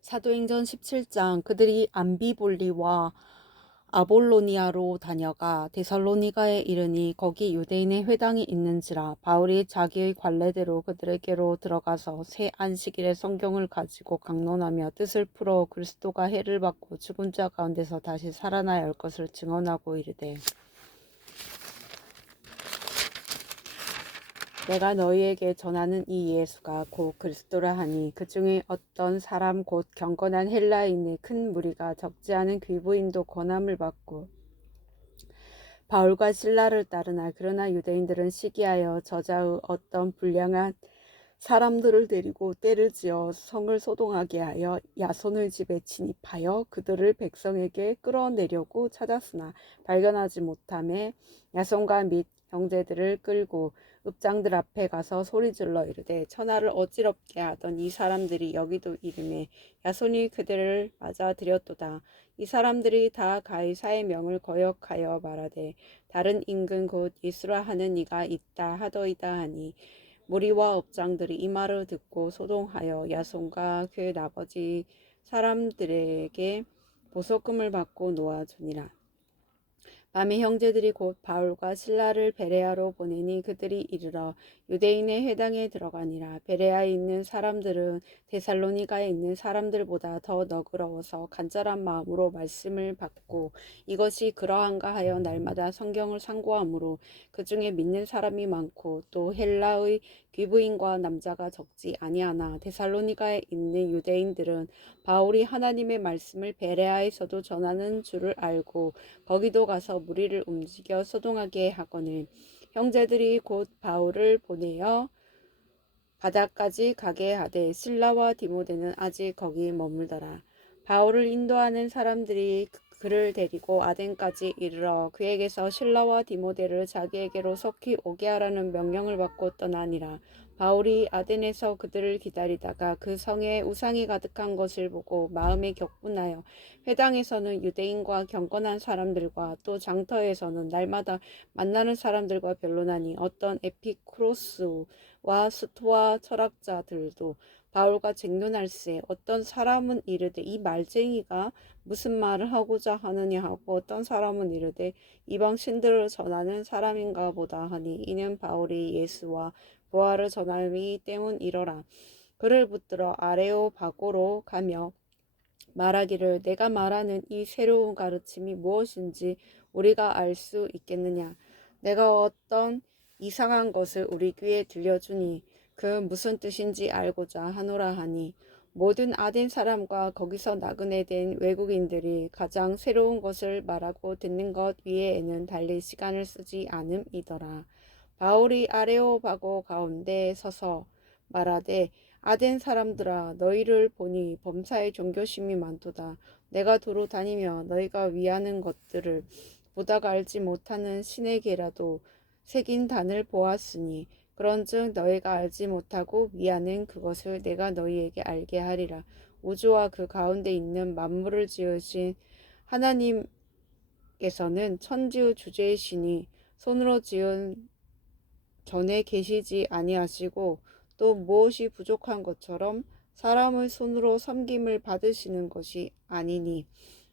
사도행전 17장. 그들이 암비볼리와 아볼로니아로 다녀가 데살로니가에 이르니 거기 유대인의 회당이 있는지라. 바울이 자기의 관례대로 그들에게로 들어가서 새 안식일에 성경을 가지고 강론하며 뜻을 풀어 그리스도가 해를 받고 죽은 자 가운데서 다시 살아나야 할 것을 증언하고 이르되, 내가 너희에게 전하는 이 예수가 곧 그리스도라 하니, 그 중에 어떤 사람 곧 경건한 헬라인의 큰 무리가 적지 않은 귀부인도 권함을 받고 바울과 실라를 따르나, 그러나 유대인들은 시기하여 저자의 어떤 불량한 사람들을 데리고 때를 지어 성을 소동하게 하여 야손의 집에 진입하여 그들을 백성에게 끌어내려고 찾았으나 발견하지 못하매 야손과 및 형제들을 끌고 읍장들 앞에 가서 소리질러 이르되, 천하를 어지럽게 하던 이 사람들이 여기도 이름에 야손이 그들을 맞아들였도다. 이 사람들이 다 가이사의 명을 거역하여 말하되, 다른 임금 곧 이수라 하는 이가 있다 하더이다 하니, 무리와 업장들이 이 말을 듣고 소동하여 야손과 그 나머지 사람들에게 보석금을 받고 놓아주니라. 밤에 형제들이 곧 바울과 실라를 베레아로 보내니 그들이 이르러 유대인의 회당에 들어가니라. 베레아에 있는 사람들은 데살로니가에 있는 사람들보다 더 너그러워서 간절한 마음으로 말씀을 받고, 이것이 그러한가 하여 날마다 성경을 상고하므로 그 중에 믿는 사람이 많고 또 헬라의 귀부인과 남자가 적지 아니하나, 데살로니가에 있는 유대인들은 바울이 하나님의 말씀을 베레아에서도 전하는 줄을 알고 거기도 가서 무리를 움직여 소동하게 하거늘 형제들이 곧 바울을 보내어 바다까지 가게 하되 실라와 디모데는 아직 거기 머물더라. 바울을 인도하는 사람들이 그를 데리고 아덴까지 이르러 그에게서 실라와 디모데를 자기에게로 속히 오게 하라는 명령을 받고 떠나니라. 바울이 아덴에서 그들을 기다리다가 그 성에 우상이 가득한 것을 보고 마음에 격분하여 회당에서는 유대인과 경건한 사람들과 또 장터에서는 날마다 만나는 사람들과 변론하니, 어떤 에피쿠로스와 스토아 철학자들도 바울과 쟁론할세, 어떤 사람은 이르되 이 말쟁이가 무슨 말을 하고자 하느냐 하고, 어떤 사람은 이르되 이방 신들을 전하는 사람인가 보다 하니, 이는 바울이 예수와 부활을 전하기 때문이러라. 그를 붙들어 아레오바고로 가며 말하기를, 내가 말하는 이 새로운 가르침이 무엇인지 우리가 알 수 있겠느냐. 내가 어떤 이상한 것을 우리 귀에 들려주니 그 무슨 뜻인지 알고자 하노라 하니, 모든 아덴 사람과 거기서 나그네 된 외국인들이 가장 새로운 것을 말하고 듣는 것 위에는 달리 시간을 쓰지 않음이더라. 바울이 아레오바고 가운데 서서 말하되, 아덴 사람들아, 너희를 보니 범사에 종교심이 많도다. 내가 도로 다니며 너희가 위하는 것들을 보다가 알지 못하는 신에게라도 새긴 단을 보았으니, 그런즉 너희가 알지 못하고 위하는 그것을 내가 너희에게 알게 하리라. 우주와 그 가운데 있는 만물을 지으신 하나님께서는 천지의 주제이시니 손으로 지은 전에 계시지 아니하시고, 또 무엇이 부족한 것처럼 사람의 손으로 섬김을 받으시는 것이 아니니,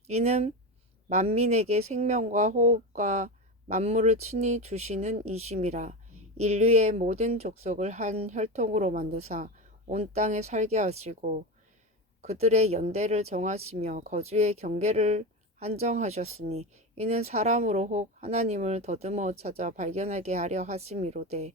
이는 만민에게 생명과 호흡과 만물을 친히 주시는 이심이라. 인류의 모든 족속을 한 혈통으로 만드사 온 땅에 살게 하시고 그들의 연대를 정하시며 거주의 경계를 한정하셨으니, 이는 사람으로 혹 하나님을 더듬어 찾아 발견하게 하려 하심이로되,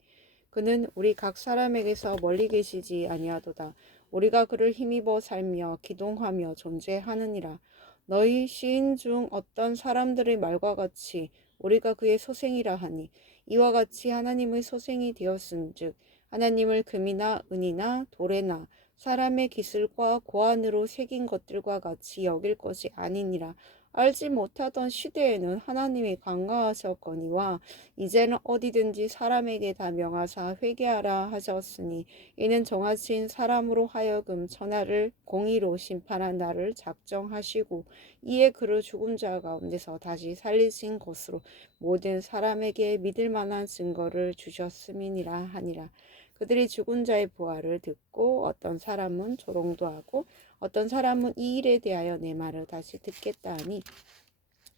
그는 우리 각 사람에게서 멀리 계시지 아니하도다. 우리가 그를 힘입어 살며 기동하며 존재하느니라. 너희 시인 중 어떤 사람들의 말과 같이 우리가 그의 소생이라 하니, 이와 같이 하나님의 소생이 되었은즉 하나님을 금이나 은이나 돌에나 사람의 기술과 고안으로 새긴 것들과 같이 여길 것이 아니니라. 알지 못하던 시대에는 하나님이 강가하셨거니와 이제는 어디든지 사람에게 다 명하사 회개하라 하셨으니, 이는 정하신 사람으로 하여금 천하를 공의로 심판한 날을 작정하시고 이에 그를 죽은 자 가운데서 다시 살리신 것으로 모든 사람에게 믿을 만한 증거를 주셨음이니라 하니라. 그들이 죽은 자의 부활을 듣고 어떤 사람은 조롱도 하고 어떤 사람은 이 일에 대하여 내 말을 다시 듣겠다 하니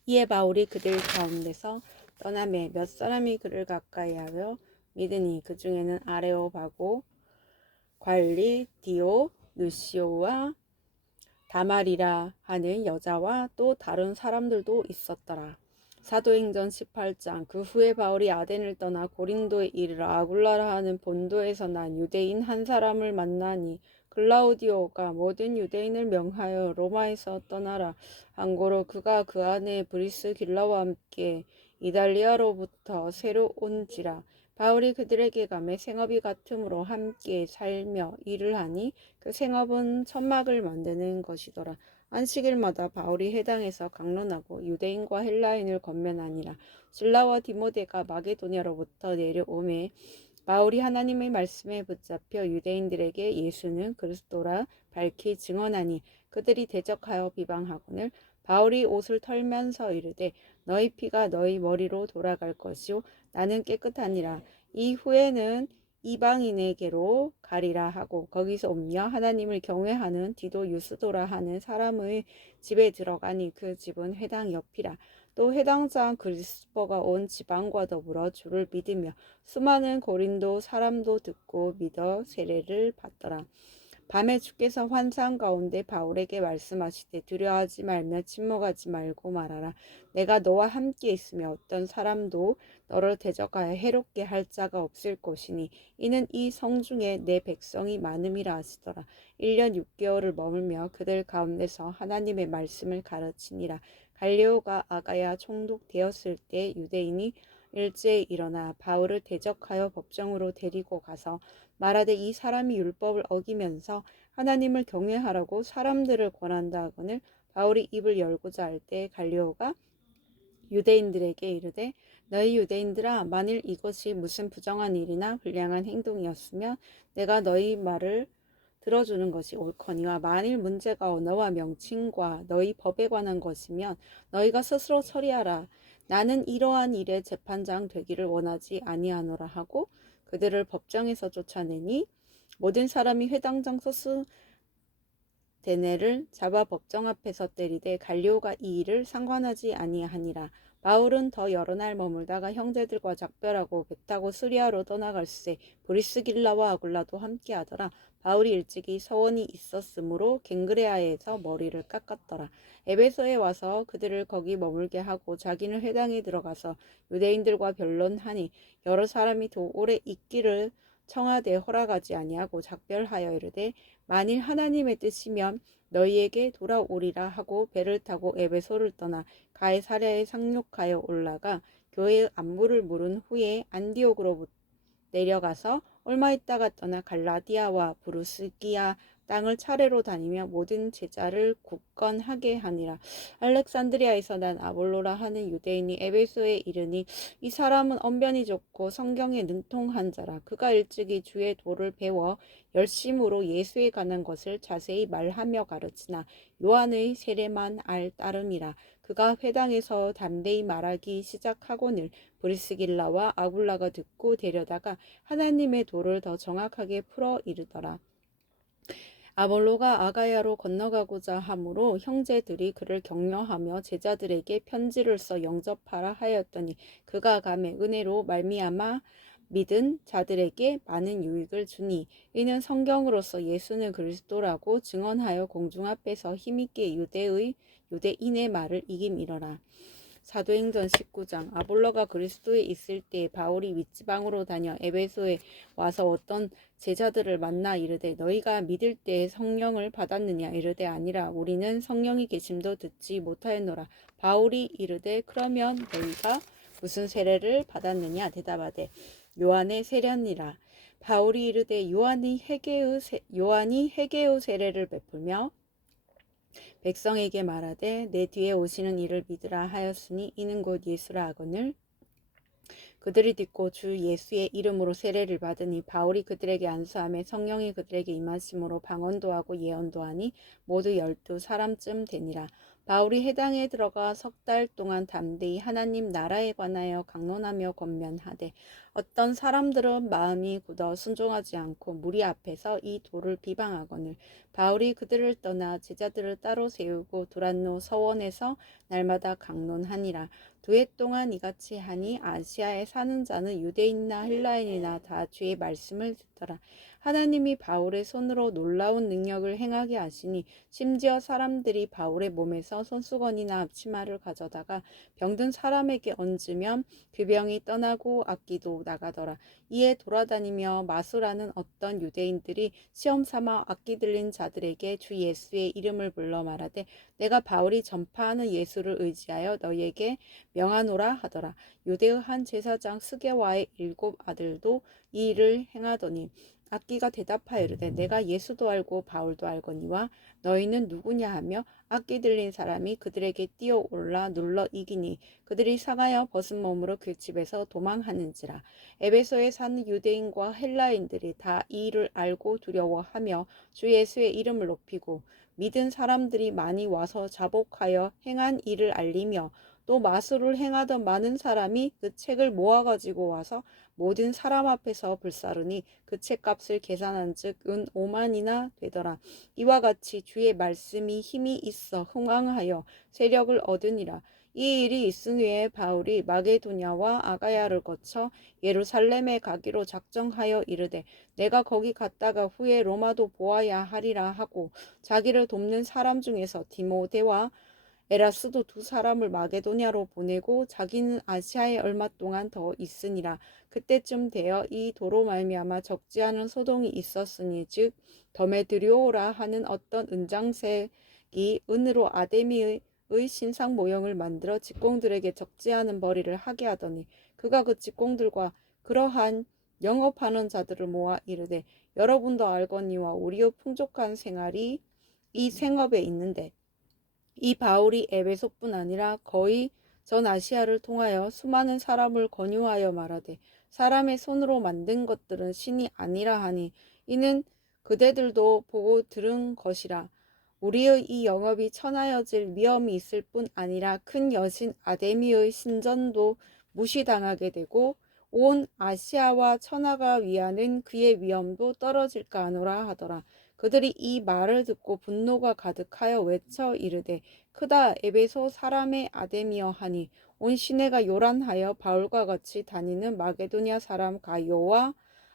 이에 바울이 그들 가운데서 떠나매 몇 사람이 그를 가까이하여 믿으니 그 중에는 아레오바고 관리 디오 누시오와 다말이라 하는 여자와 또 다른 사람들도 있었더라. 사도행전 18장. 그 후에 바울이 아덴을 떠나 고린도에 이르러 아굴라라 하는 본도에서 난 유대인 한 사람을 만나니 글라우디오가 모든 유대인을 명하여 로마에서 떠나라 한 고로 그가 그 안에 브리스길라와 함께 이달리아로부터 새로 온지라. 바울이 그들에게 가매 생업이 같으므로 함께 살며 일을 하니 그 생업은 천막을 만드는 것이더라. 안식일마다 바울이 회당에서 강론하고 유대인과 헬라인을 권면하니라. 실라와 디모데가 마게도냐로부터 내려오매 바울이 하나님의 말씀에 붙잡혀 유대인들에게 예수는 그리스도라 밝히 증언하니 그들이 대적하여 비방하거늘 바울이 옷을 털면서 이르되 너희 피가 너희 머리로 돌아갈 것이요 나는 깨끗하니라. 이후에는 이방인에게로 가리라 하고 거기서 옮겨 하나님을 경외하는 디도 유스도라 하는 사람의 집에 들어가니 그 집은 회당 옆이라. 또 회당장 그리스포가 온 지방과 더불어 주를 믿으며 수많은 고린도 사람도 듣고 믿어 세례를 받더라. 밤에 주께서 환상 가운데 바울에게 말씀하시되 두려워하지 말며 침묵하지 말고 말하라. 내가 너와 함께 있으며 어떤 사람도 너를 대적하여 해롭게 할 자가 없을 것이니 이는 이 성중에 내 백성이 많음이라 하시더라. 1년 6개월을 머물며 그들 가운데서 하나님의 말씀을 가르치니라. 갈리오가 아가야 총독되었을 때 유대인이 일제히 일어나 바울을 대적하여 법정으로 데리고 가서 말하되 이 사람이 율법을 어기면서 하나님을 경외하라고 사람들을 권한다 하거늘 바울이 입을 열고자 할 때 갈리오가 유대인들에게 이르되 너희 유대인들아 만일 이것이 무슨 부정한 일이나 불량한 행동이었으면 내가 너희 말을 들어주는 것이 옳거니와 만일 문제가 언어와 명칭과 너희 법에 관한 것이면 너희가 스스로 처리하라. 나는 이러한 일에 재판장 되기를 원하지 아니하노라 하고 그들을 법정에서 쫓아내니 모든 사람이 회당장 소스데네를 잡아 법정 앞에서 때리되 갈리오가 이 일을 상관하지 아니하니라. 바울은 더 여러 날 머물다가 형제들과 작별하고 배 타고 수리아로 떠나갈새 브리스길라와 아굴라도 함께하더라. 바울이 일찍이 서원이 있었으므로 갱그레아에서 머리를 깎았더라. 에베소에 와서 그들을 거기 머물게 하고 자기는 회당에 들어가서 유대인들과 변론하니 여러 사람이 더 오래 있기를 청하되 허락하지 아니하고 작별하여 이르되 만일 하나님의 뜻이면 너희에게 돌아오리라 하고 배를 타고 에베소를 떠나 가이사랴에 상륙하여 올라가 교회의 안부를 물은 후에 안디옥으로 내려가서 얼마 있다가 떠나 갈라디아와 브루스기아 땅을 차례로 다니며 모든 제자를 굳건하게 하니라. 알렉산드리아에서 난 아볼로라 하는 유대인이 에베소에 이르니 이 사람은 언변이 좋고 성경에 능통한 자라. 그가 일찍이 주의 도를 배워 열심으로 예수에 관한 것을 자세히 말하며 가르치나 요한의 세례만 알 따름이라. 그가 회당에서 담대히 말하기 시작하거늘 브리스길라와 아굴라가 듣고 데려다가 하나님의 도를 더 정확하게 풀어 이르더라. 아볼로가 아가야로 건너가고자 하므로 형제들이 그를 격려하며 제자들에게 편지를 써 영접하라 하였더니 그가 가매 은혜로 말미암아 믿은 자들에게 많은 유익을 주니 이는 성경으로서 예수는 그리스도라고 증언하여 공중 앞에서 힘있게 유대인의 말을 이김이러라. 사도행전 19장. 아볼로가 그리스도에 있을 때 바울이 윗지방으로 다녀 에베소에 와서 어떤 제자들을 만나 이르되 너희가 믿을 때 성령을 받았느냐 이르되 아니라 우리는 성령이 계심도 듣지 못하였노라. 바울이 이르되 그러면 너희가 무슨 세례를 받았느냐 대답하되 요한의 세례니라. 바울이 이르되 요한이 회개의 세례를 베풀며 백성에게 말하되 내 뒤에 오시는 이를 믿으라 하였으니 이는 곧 예수라 하거늘 그들이 듣고 주 예수의 이름으로 세례를 받으니 바울이 그들에게 안수하며 성령이 그들에게 임하심으로 방언도 하고 예언도 하니 모두 12사람쯤 되니라. 바울이 해당에 들어가 석 달 동안 담대히 하나님 나라에 관하여 강론하며 권면하되 어떤 사람들은 마음이 굳어 순종하지 않고 무리 앞에서 이 도를 비방하거늘 바울이 그들을 떠나 제자들을 따로 세우고 두란노 서원에서 날마다 강론하니라. 2해 동안 이같이 하니 아시아에 사는 자는 유대인이나 헬라인이나 다 주의 말씀을 듣더라. 하나님이 바울의 손으로 놀라운 능력을 행하게 하시니 심지어 사람들이 바울의 몸에서 손수건이나 앞치마를 가져다가 병든 사람에게 얹으면 그 병이 떠나고 악기도 나가더라. 이에 돌아다니며 마술하는 어떤 유대인들이 시험 삼아 악기 들린 자들에게 주 예수의 이름을 불러 말하되 내가 바울이 전파하는 예수를 의지하여 너희에게 명하노라 하더라. 유대의 한 제사장 스게와의 7 아들도 이 일을 행하더니 악기가 대답하여 이르되 내가 예수도 알고 바울도 알거니와 너희는 누구냐 하며 악기 들린 사람이 그들에게 뛰어올라 눌러 이기니 그들이 상하여 벗은 몸으로 그 집에서 도망하는지라. 에베소에 사는 유대인과 헬라인들이 다 이 일을 알고 두려워하며 주 예수의 이름을 높이고 믿은 사람들이 많이 와서 자복하여 행한 일을 알리며 또 마술을 행하던 많은 사람이 그 책을 모아가지고 와서 모든 사람 앞에서 불사르니 그 책값을 계산한즉 은 5만이나 되더라. 이와 같이 주의 말씀이 힘이 있어 흥왕하여 세력을 얻으니라. 이 일이 있은 후에 바울이 마게도냐와 아가야를 거쳐 예루살렘에 가기로 작정하여 이르되 내가 거기 갔다가 후에 로마도 보아야 하리라 하고 자기를 돕는 사람 중에서 디모데와 에라스도 2 사람을 마게도냐로 보내고 자기는 아시아에 얼마 동안 더 있으니라. 그때쯤 되어 이 도로 말미암아 적지 않은 소동이 있었으니 즉 더메드리오라 하는 어떤 은장색이 은으로 아데미의 신상 모형을 만들어 직공들에게 적지 않은 벌이를 하게 하더니 그가 그 직공들과 그러한 영업하는 자들을 모아 이르되 여러분도 알거니와 우리의 풍족한 생활이 이 생업에 있는데 이 바울이 에베소뿐 아니라 거의 전 아시아를 통하여 수많은 사람을 권유하여 말하되 사람의 손으로 만든 것들은 신이 아니라 하니 이는 그대들도 보고 들은 것이라. 우리의 이 영업이 천하여질 위험이 있을 뿐 아니라 큰 여신 아데미의 신전도 무시당하게 되고 온 아시아와 천하가 위하는 그의 위엄도 떨어질까 하노라 하더라. 그들이 이 말을 듣고 분노가 가득하여 외쳐 이르되 크다 에베소 사람의 아데미여 하니 온 시내가 요란하여 바울과 같이 다니는 마게도냐 사람 가요와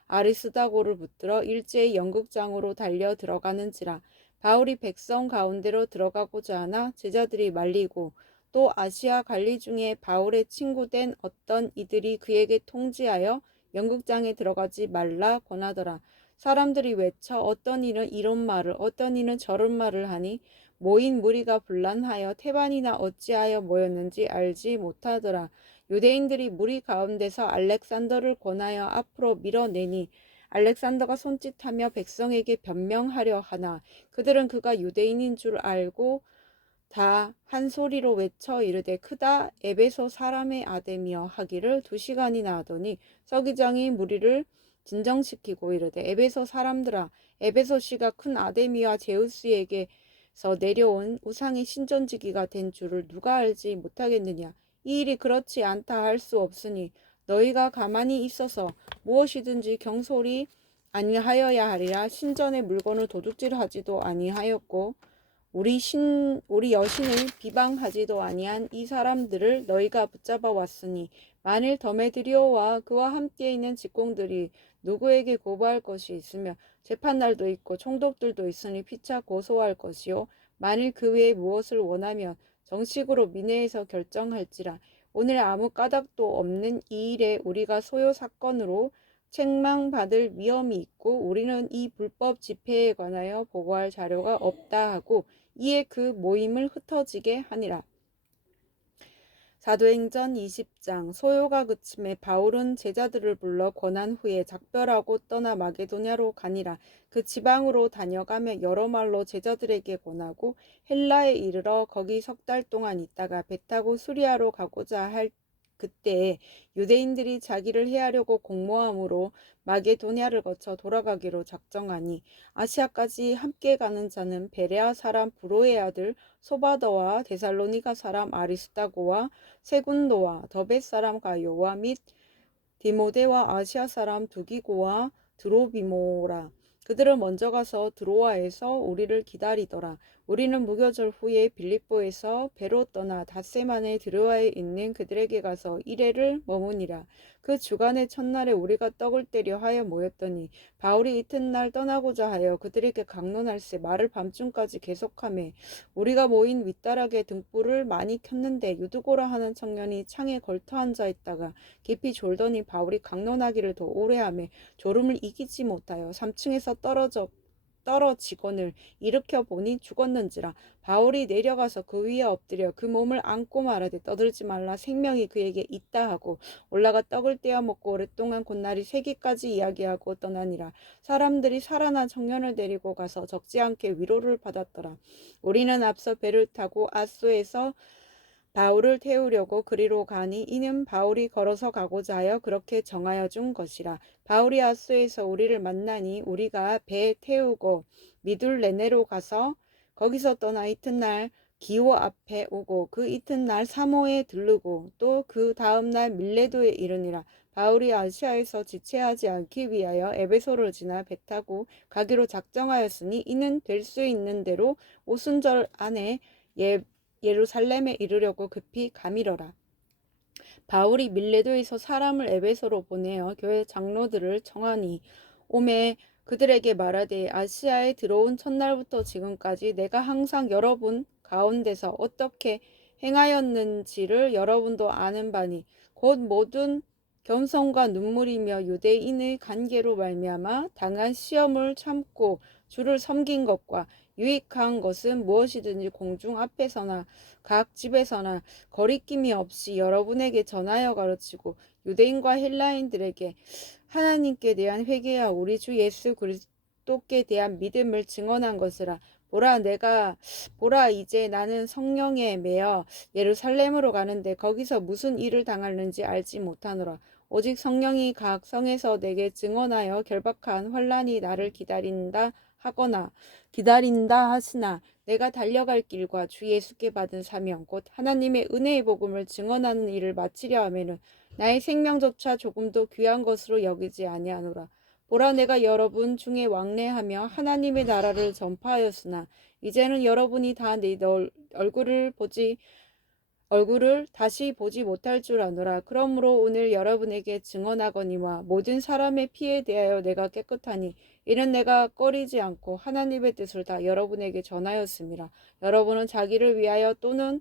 아리스다고를 붙들어 일제히 연극장으로 달려 들어가는지라. 바울이 백성 가운데로 들어가고자 하나 제자들이 말리고 또 아시아 관리 중에 바울의 친구된 어떤 이들이 그에게 통지하여 연극장에 들어가지 말라 권하더라. 사람들이 외쳐 어떤 이는 이런 말을 어떤 이는 저런 말을 하니 모인 무리가 분란하여 태반이나 어찌하여 모였는지 알지 못하더라. 유대인들이 무리 가운데서 알렉산더를 권하여 앞으로 밀어내니 알렉산더가 손짓하며 백성에게 변명하려 하나 그들은 그가 유대인인 줄 알고 다 한 소리로 외쳐 이르되 크다 에베소 사람의 아데미여 하기를 2시간이나 하더니 서기장이 무리를 진정시키고 이르되 에베소 사람들아 에베소시가 큰 아데미와 제우스에게서 내려온 우상의 신전지기가 된 줄을 누가 알지 못하겠느냐. 이 일이 그렇지 않다 할 수 없으니 너희가 가만히 있어서 무엇이든지 경솔이 아니하여야 하리라. 신전의 물건을 도둑질하지도 아니하였고 우리 여신을 비방하지도 아니한 이 사람들을 너희가 붙잡아 왔으니 만일 더메드리오와 그와 함께 있는 직공들이 누구에게 고발할 것이 있으며 재판날도 있고 총독들도 있으니 피차 고소할 것이요 만일 그 외에 무엇을 원하면 정식으로 민회에서 결정할지라. 오늘 아무 까닭도 없는 이 일에 우리가 소요 사건으로 책망받을 위험이 있고 우리는 이 불법 집회에 관하여 보고할 자료가 없다 하고 이에 그 모임을 흩어지게 하니라. 사도행전 20장. 소요가 그침에 바울은 제자들을 불러 권한 후에 작별하고 떠나 마게도냐로 가니라. 그 지방으로 다녀가며 여러 말로 제자들에게 권하고 헬라에 이르러 거기 3달 동안 있다가 배 타고 수리아로 가고자 할 그때 유대인들이 자기를 해하려고 공모함으로 마게도냐를 거쳐 돌아가기로 작정하니 아시아까지 함께 가는 자는 베레아 사람 브로의 아들 소바더와 데살로니가 사람 아리스다고와 세군도와 더벳 사람 가요와 및 디모데와 아시아 사람 두기고와 드로비모라. 그들은 먼저 가서 드로아에서 우리를 기다리더라. 우리는 무교절 후에 빌립보에서 배로 떠나 닷새만에 드로아에 있는 그들에게 가서 이레를 머무니라. 그 주간의 첫날에 우리가 떡을 때려 하여 모였더니 바울이 이튿날 떠나고자 하여 그들에게 강론할세 말을 밤중까지 계속하매 우리가 모인 윗다락에 등불을 많이 켰는데 유두고라 하는 청년이 창에 걸터 앉아 있다가 깊이 졸더니 바울이 강론하기를 더 오래 하며 졸음을 이기지 못하여 3층에서 떨어지거늘 일으켜 보니 죽었는지라. 바울이 내려가서 그 위에 엎드려 그 몸을 안고 말하되 떠들지 말라 생명이 그에게 있다 하고 올라가 떡을 떼어 먹고 오랫동안 곧날이 새기까지 이야기하고 떠나니라. 사람들이 살아난 청년을 데리고 가서 적지 않게 위로를 받았더라. 우리는 앞서 배를 타고 아소에서 바울을 태우려고 그리로 가니 이는 바울이 걸어서 가고자 하여 그렇게 정하여 준 것이라. 바울이 아소에서 우리를 만나니 우리가 배 태우고 미둘레네로 가서 거기서 떠나 이튿날 기호 앞에 오고 그 이튿날 사모에 들르고 또 그 다음날 밀레도에 이르니라. 바울이 아시아에서 지체하지 않기 위하여 에베소를 지나 배 타고 가기로 작정하였으니 이는 될 수 있는 대로 오순절 안에 예루살렘에 이르려고 급히 가미러라. 바울이 밀레도에서 사람을 에베소로 보내어 교회 장로들을 청하니 오매 그들에게 말하되 아시아에 들어온 첫날부터 지금까지 내가 항상 여러분 가운데서 어떻게 행하였는지를 여러분도 아는 바니 곧 모든 겸손과 눈물이며 유대인의 관계로 말미암아 당한 시험을 참고 주를 섬긴 것과 유익한 것은 무엇이든지 공중 앞에서나 각 집에서나 거리낌이 없이 여러분에게 전하여 가르치고 유대인과 헬라인들에게 하나님께 대한 회개와 우리 주 예수 그리스도께 대한 믿음을 증언한 것이라. 보라 이제 나는 성령에 매여 예루살렘으로 가는데 거기서 무슨 일을 당하는지 알지 못하노라. 오직 성령이 각 성에서 내게 증언하여 결박한 환란이 나를 기다린다 하시나 내가 달려갈 길과 주 예수께 받은 사명 곧 하나님의 은혜의 복음을 증언하는 일을 마치려 하면은 나의 생명조차 조금도 귀한 것으로 여기지 아니하노라. 보라 내가 여러분 중에 왕래하며 하나님의 나라를 전파하였으나 이제는 여러분이 다 내 얼굴을 다시 보지 못할 줄 아노라. 그러므로 오늘 여러분에게 증언하거니와 모든 사람의 피에 대하여 내가 깨끗하니 이는 내가 꺼리지 않고 하나님의 뜻을 다 여러분에게 전하였습니다. 여러분은 자기를 위하여 또는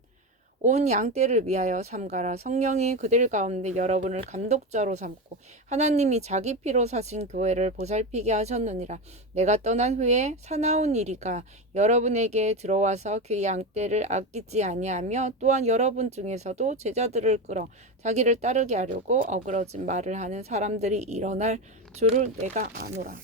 온 양떼를 위하여 삼가라. 성령이 그들 가운데 여러분을 감독자로 삼고 하나님이 자기 피로 사신 교회를 보살피게 하셨느니라. 내가 떠난 후에 사나운 이리가 여러분에게 들어와서 그 양떼를 아끼지 아니하며 또한 여러분 중에서도 제자들을 끌어 자기를 따르게 하려고 어그러진 말을 하는 사람들이 일어날 줄을 내가 아노라.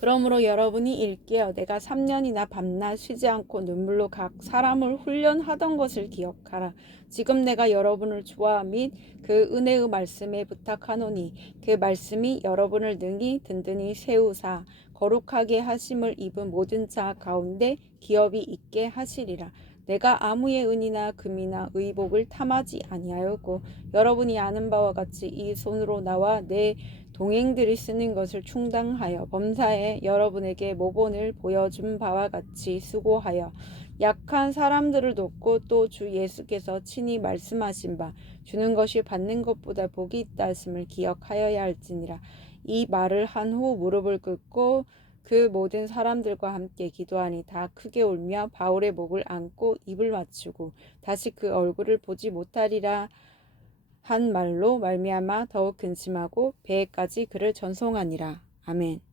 그러므로 여러분이 일깨어 내가 3년이나 밤낮 쉬지 않고 눈물로 각 사람을 훈련하던 것을 기억하라. 지금 내가 여러분을 주와 및 그 은혜의 말씀에 부탁하노니 그 말씀이 여러분을 능히 든든히 세우사 거룩하게 하심을 입은 모든 자 가운데 기업이 있게 하시리라. 내가 아무의 은이나 금이나 의복을 탐하지 아니하였고 여러분이 아는 바와 같이 이 손으로 나와 내 동행들이 쓰는 것을 충당하여 범사에 여러분에게 모본을 보여준 바와 같이 수고하여 약한 사람들을 돕고 또 주 예수께서 친히 말씀하신 바 주는 것이 받는 것보다 복이 있다 하심을 기억하여야 할지니라. 이 말을 한 후 무릎을 꿇고 그 모든 사람들과 함께 기도하니 다 크게 울며 바울의 목을 안고 입을 맞추고 다시 그 얼굴을 보지 못하리라 한 말로 말미암아 더욱 근심하고 배에까지 그를 전송하니라. 아멘.